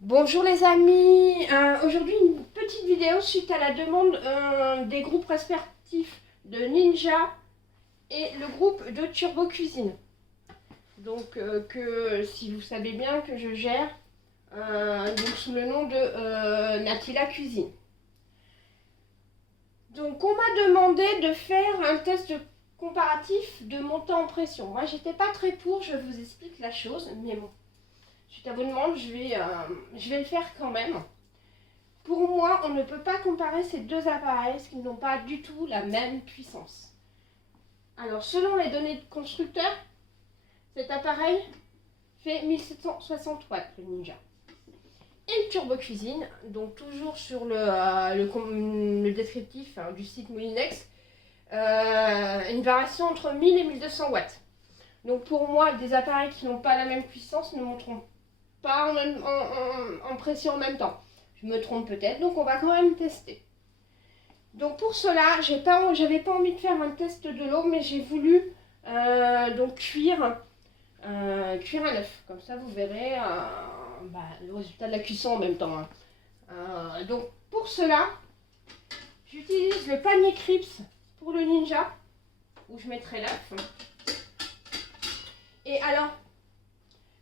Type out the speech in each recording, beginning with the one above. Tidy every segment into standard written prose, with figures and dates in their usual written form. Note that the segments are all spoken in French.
Bonjour les amis, aujourd'hui une petite vidéo suite à la demande des groupes respectifs de Ninja et le groupe de Turbo Cuisine. Donc que si vous savez bien que je gère donc sous le nom de Natila Cuisine. Donc on m'a demandé de faire un test comparatif de montée en pression. Moi j'étais pas très pour, je vous explique la chose, mais bon, suite à vos demandes je vais le faire quand même. Pour moi, on ne peut pas comparer ces deux appareils parce qu'ils n'ont pas du tout la même puissance. Alors, selon les données de constructeur, cet appareil fait 1760 watts, le Ninja. Et le Turbo Cuisine, donc toujours sur le descriptif du site Moulinex, une variation entre 1000 et 1200 watts. Donc pour moi, des appareils qui n'ont pas la même puissance ne monteront pas en pression en même temps. Je me trompe peut-être, donc on va quand même tester. Donc pour cela, j'avais pas envie de faire un test de l'eau, mais j'ai voulu donc cuire un œuf. Comme ça, vous verrez le résultat de la cuisson en même temps. Donc pour cela, j'utilise le panier Crips pour le Ninja, où je mettrai l'œuf. Et alors,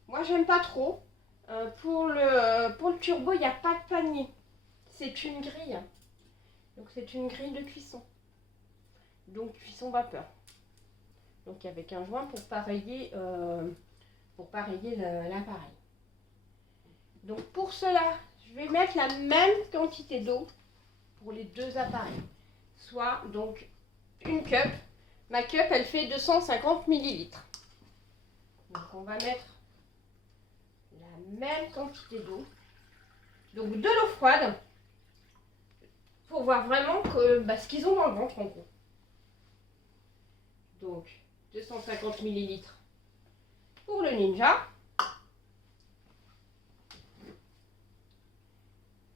moi j'aime pas trop. Pour le turbo, il n'y a pas de panier. C'est une grille. Donc c'est une grille de cuisson. Donc cuisson vapeur. Donc avec un joint pour pareiller l'appareil. Donc pour cela, je vais mettre la même quantité d'eau pour les deux appareils. Soit donc une cup. Ma cup, elle fait 250 millilitres. Donc on va mettre la même quantité d'eau. Donc de l'eau froide. Pour voir vraiment ce qu'ils ont dans le ventre en gros. Donc 250 millilitres pour le Ninja.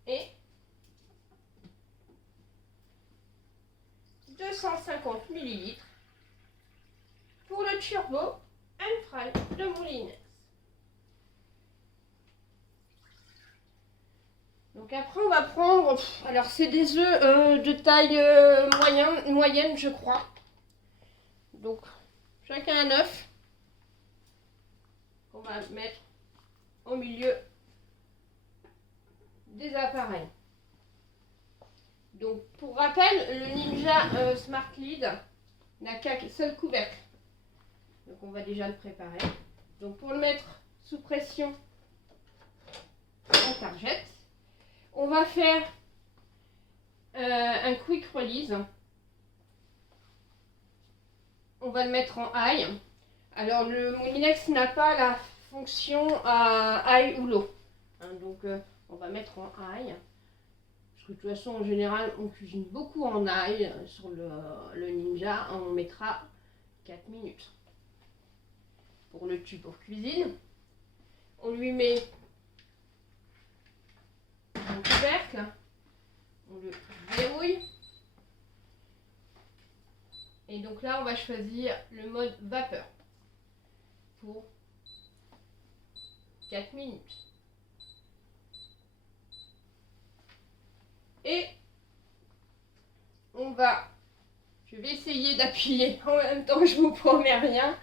Et 250 millilitres pour le Turbo and Fry de Moulinex. Donc après on va prendre, alors c'est des œufs de taille moyenne je crois. Donc chacun un œuf qu'on va mettre au milieu des appareils. Donc pour rappel, le Ninja Smart Lid n'a qu'un seul couvercle. Donc on va déjà le préparer. Donc pour le mettre sous pression, on targette. On va faire un quick release. On va le mettre en high. Alors le Moulinex n'a pas la fonction high ou low. Donc on va mettre en high. Parce que de toute façon en général on cuisine beaucoup en high. Sur le Ninja on mettra 4 minutes. Pour le tube pour cuisine, on lui met un couvercle, on le verrouille. Et donc là, on va choisir le mode vapeur pour 4 minutes. Et je vais essayer d'appuyer en même temps, je vous promets rien,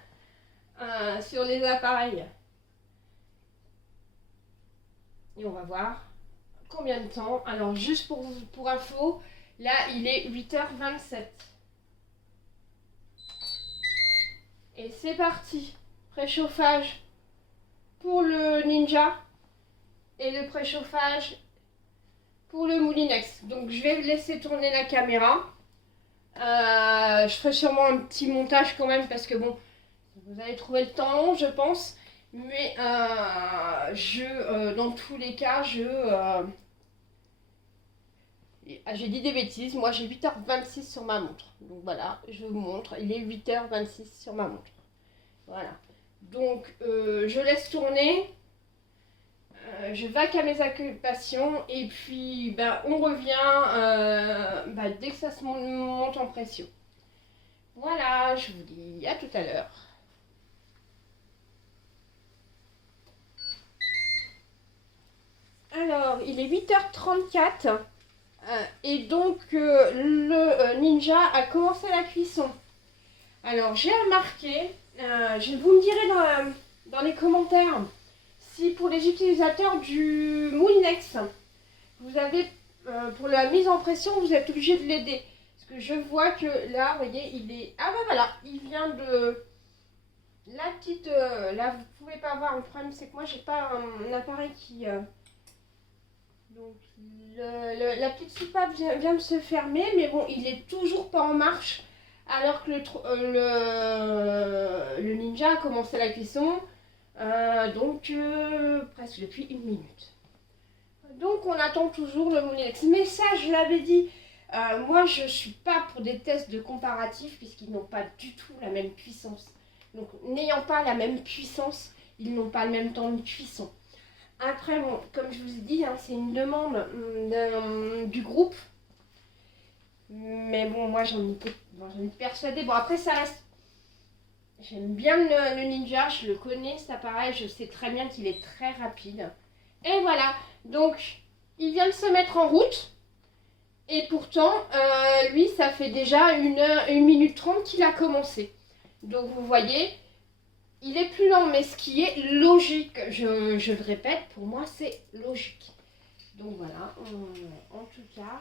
sur les appareils. Et on va voir combien de temps. Alors juste pour info, là il est 8h27. Et c'est parti. Préchauffage pour le Ninja et le préchauffage pour le Moulinex. Donc je vais laisser tourner la caméra. Je ferai sûrement un petit montage quand même parce que bon, vous allez trouver le temps long je pense. Mais dans tous les cas, j'ai dit des bêtises. Moi j'ai 8h26 sur ma montre. Donc voilà, je vous montre. Il est 8h26 sur ma montre. Voilà. Donc je laisse tourner. Je vaque à mes occupations et puis on revient dès que ça se monte en pression. Voilà, je vous dis à tout à l'heure. Alors, il est 8h34 et donc le ninja a commencé la cuisson. Alors, j'ai remarqué, vous me direz dans les commentaires si pour les utilisateurs du Moulinex, vous avez, pour la mise en pression, vous êtes obligé de l'aider. Parce que je vois que là, vous voyez, il est... Ah ben voilà, il vient de... La petite... là, vous pouvez pas voir, le problème c'est que moi, j'ai pas un appareil qui... Donc, la petite soupape vient de se fermer, mais bon, il est toujours pas en marche. Alors que le ninja a commencé la cuisson, presque depuis 1 minute. Donc on attend toujours le Moulinex. Mais ça, je l'avais dit, moi je ne suis pas pour des tests de comparatif puisqu'ils n'ont pas du tout la même puissance. Donc n'ayant pas la même puissance, ils n'ont pas le même temps de cuisson. Après, bon, comme je vous ai dit, hein, c'est une demande du groupe. Mais bon, moi j'en ai persuadé. Bon, après ça reste... J'aime bien le ninja, je le connais, cet appareil, je sais très bien qu'il est très rapide. Et voilà, donc il vient de se mettre en route. Et pourtant, lui, ça fait déjà 1 minute 30 qu'il a commencé. Donc vous voyez, il est plus lent, mais ce qui est logique, je le répète, pour moi c'est logique. Donc voilà, en tout cas...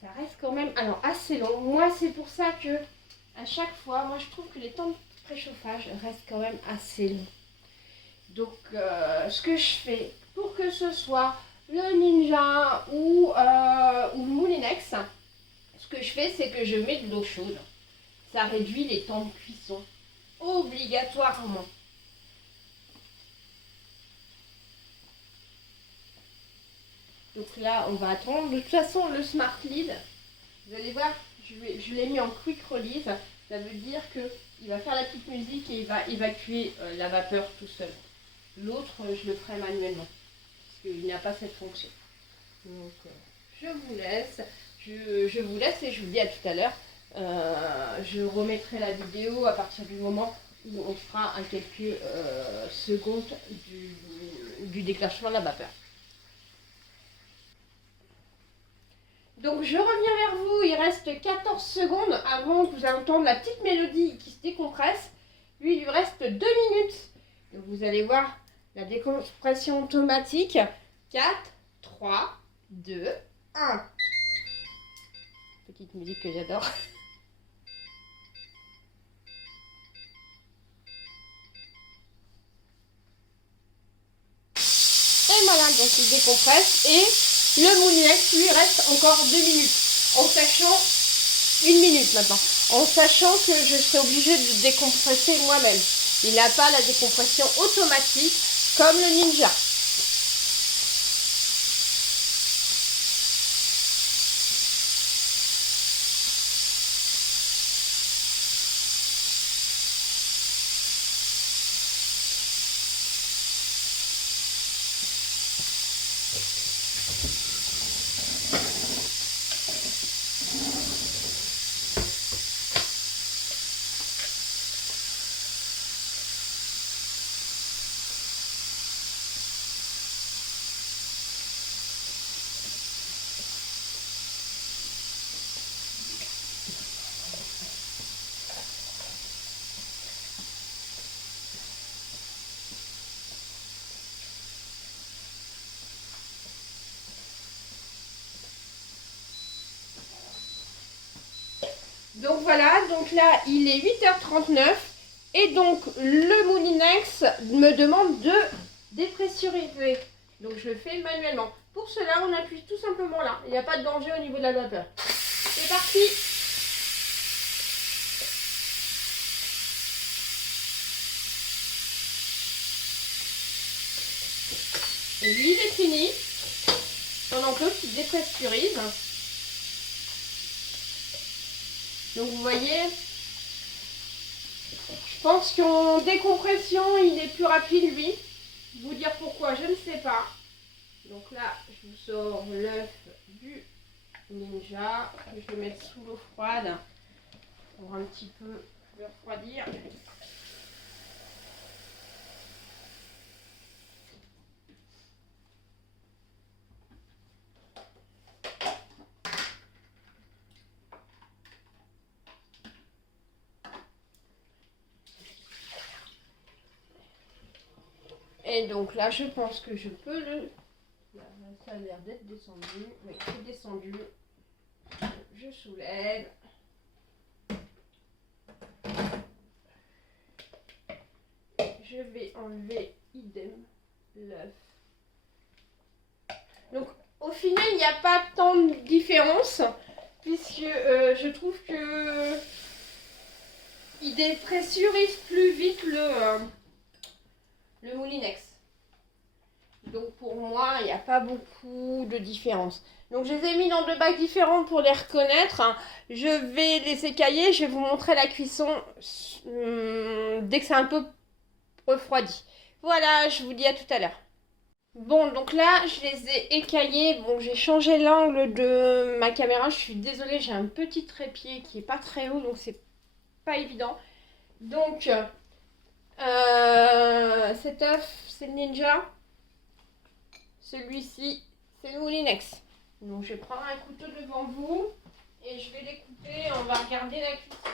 Ça reste quand même alors assez long. Moi, c'est pour ça que à chaque fois, moi je trouve que les temps de préchauffage restent quand même assez longs. Donc, ce que je fais pour que ce soit le ninja ou le Moulinex, ce que je fais, c'est que je mets de l'eau chaude. Ça réduit les temps de cuisson obligatoirement. Donc là, on va attendre. De toute façon, le Smart Lead, vous allez voir, je l'ai mis en Quick Release. Ça veut dire qu'il va faire la petite musique et il va évacuer la vapeur tout seul. L'autre, je le ferai manuellement, parce qu'il n'a pas cette fonction. Donc, je vous laisse. Je vous laisse et je vous dis à tout à l'heure. Je remettrai la vidéo à partir du moment où on fera à quelques secondes du déclenchement de la vapeur. Donc je reviens vers vous, il reste 14 secondes avant que vous entendez la petite mélodie qui se décompresse. Lui, il lui reste 2 minutes. Donc vous allez voir la décompression automatique. 4, 3, 2, 1. Petite musique que j'adore. Et voilà, donc il décompresse et... Le Moulinex, lui, reste encore 2 minutes. En sachant... 1 minute maintenant. En sachant que je serai obligée de décompresser moi-même. Il n'a pas la décompression automatique comme le ninja. Donc voilà, donc là il est 8h39 et donc le Moulinex me demande de dépressuriser. Donc je le fais manuellement. Pour cela, on appuie tout simplement là. Il n'y a pas de danger au niveau de la vapeur. C'est parti! Et lui, il est fini. Pendant que l'autre, il dépressurise. Donc vous voyez, je pense qu'en décompression, il est plus rapide lui. Vous dire pourquoi, je ne sais pas. Donc là, je vous sors l'œuf du ninja. Je vais le mettre sous l'eau froide pour un petit peu le refroidir. Et donc là, je pense que je peux le... Là, ça a l'air d'être descendu. Oui, c'est descendu. Je soulève. Je vais enlever idem l'œuf. Donc au final, il n'y a pas tant de différence puisque je trouve que il dépressurise plus vite le Moulinex. Donc pour moi, il n'y a pas beaucoup de différence. Donc je les ai mis dans deux bacs différents pour les reconnaître. Je vais les écailler, je vais vous montrer la cuisson dès que c'est un peu refroidi. Voilà, je vous dis à tout à l'heure. Bon, donc là, je les ai écaillés. Bon, j'ai changé l'angle de ma caméra. Je suis désolée, j'ai un petit trépied qui est pas très haut, donc c'est pas évident. Donc, cet œuf, c'est le Ninja. Celui-ci, c'est le Moulinex. Donc, je vais prendre un couteau devant vous et je vais les couper. On va regarder la cuisson.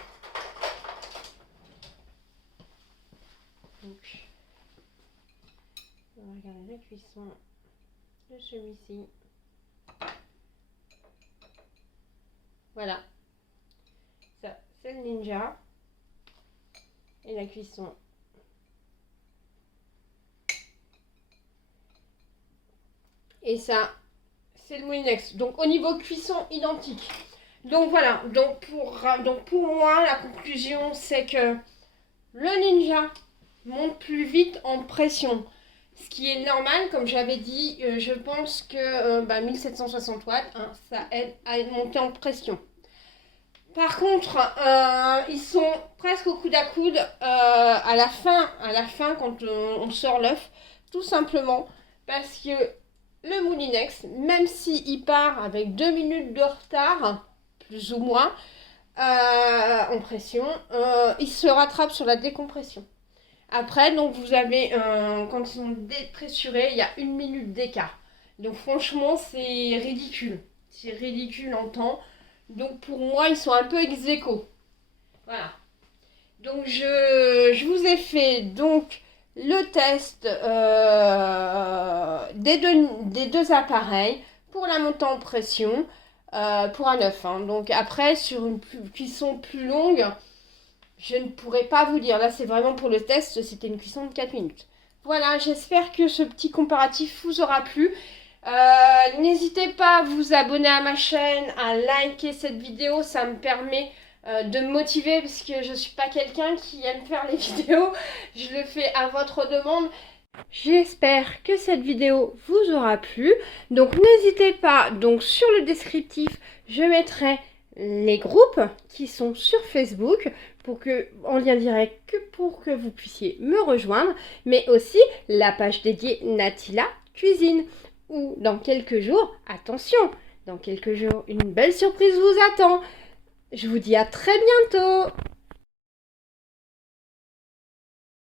Donc, on va regarder la cuisson de celui-ci. Voilà. Ça, c'est le Ninja. Et la cuisson. Et ça, c'est le Moulinex. Donc au niveau cuisson, identique. Donc voilà. Donc pour moi, la conclusion, c'est que le Ninja monte plus vite en pression. Ce qui est normal, comme j'avais dit, je pense que 1760 watts, ça aide à monter en pression. Par contre, ils sont presque au coude à coude à la fin quand on sort l'œuf, tout simplement parce que le Moulinex, même s'il part avec 2 minutes de retard, plus ou moins, en pression, il se rattrape sur la décompression. Après, donc vous avez, quand ils sont dépressurés, il y a 1 minute d'écart. Donc franchement, c'est ridicule. C'est ridicule en temps. Donc pour moi, ils sont un peu ex-aequo. Voilà. Donc je vous ai fait donc le test des deux appareils pour la montée en pression pour un œuf. Donc après, sur une cuisson plus longue, je ne pourrais pas vous dire. Là, c'est vraiment pour le test, c'était une cuisson de 4 minutes. Voilà, j'espère que ce petit comparatif vous aura plu. N'hésitez pas à vous abonner à ma chaîne, à liker cette vidéo, ça me permet de me motiver parce que je ne suis pas quelqu'un qui aime faire les vidéos, je le fais à votre demande. J'espère que cette vidéo vous aura plu, donc n'hésitez pas, donc sur le descriptif, je mettrai les groupes qui sont sur Facebook en lien direct pour que vous puissiez me rejoindre, mais aussi la page dédiée Natilla Cuisine. Ou dans quelques jours, attention, dans quelques jours, une belle surprise vous attend. Je vous dis à très bientôt.